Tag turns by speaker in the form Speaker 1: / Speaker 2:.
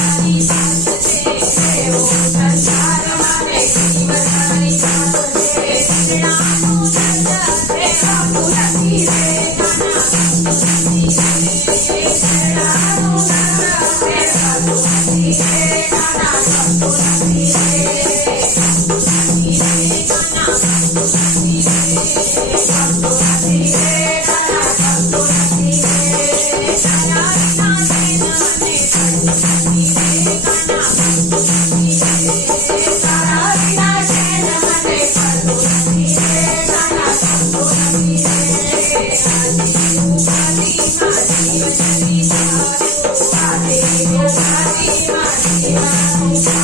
Speaker 1: Thank you. Peace.